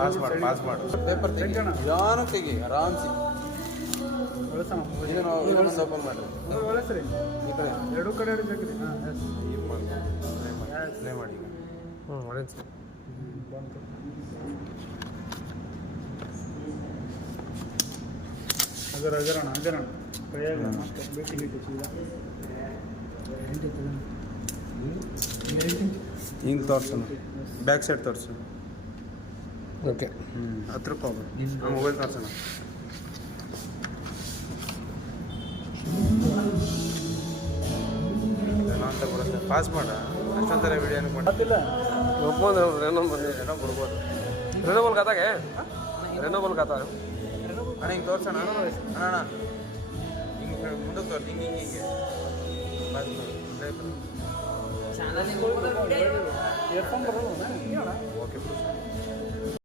Pass ಮಾಡು, pass ಮಾಡು. Paper ತೆಗಿ, ನಿಧಾನ ತೆಗಿ, ಆರಾಮ್ಸಿ. ಇನ್ನೊಂದು ಓಪನ್ ಮಾಡಿ. ಈ ಕಡೆ ಎರಡು ಕಡೆ ಪ್ಲೇ ಮಾಡಿ. ಒಳ್ಳೆ ಬಂತು. ಅಗರಣ ಕೈಯಾಗ ಮತ್ತೆ ಭೇಟಿ ಸೀದಾ ಹಿಂಗೆ ತೋರ್ಸೋಣ, ಬ್ಯಾಕ್ ಸೈಡ್ ತೋರಿಸು. ಓಕೆ, ಹತ್ರಕ್ಕೆ ಹೋಗ್ಬೇಕು. ಮೊಬೈಲ್ ತೋರ್ಸೋಣ. ಅಂತ ಬರುತ್ತೆ, ಪಾಸ್ ಮಾಡ. ಅಷ್ಟೊಂಥರ ವಿಡಿಯೋ ಗೊತ್ತಿಲ್ಲ. ಒಪ್ಪೋದು ಏನೋ ಬರ್ಬೋದು. ರೆನೋಬಲ್ ಖಾತಾಗೆ ರೆನೋಬಲ್ ಖಾತಾ ಅಣ್ಣ ಹಿಂಗೆ ತೋರ್ಸೋಣ. ಅಣ್ಣ ಹಿಂಗೆ ಮುಂದಕ್ಕೆ ತೋರಿಸಿ, ಹಿಂಗೆ ಪಾಸ್ ಮಾಡಿ. ಇಯರ್ಫೋನ್ ಬರೋಲ್ಲ. ಓಕೆ.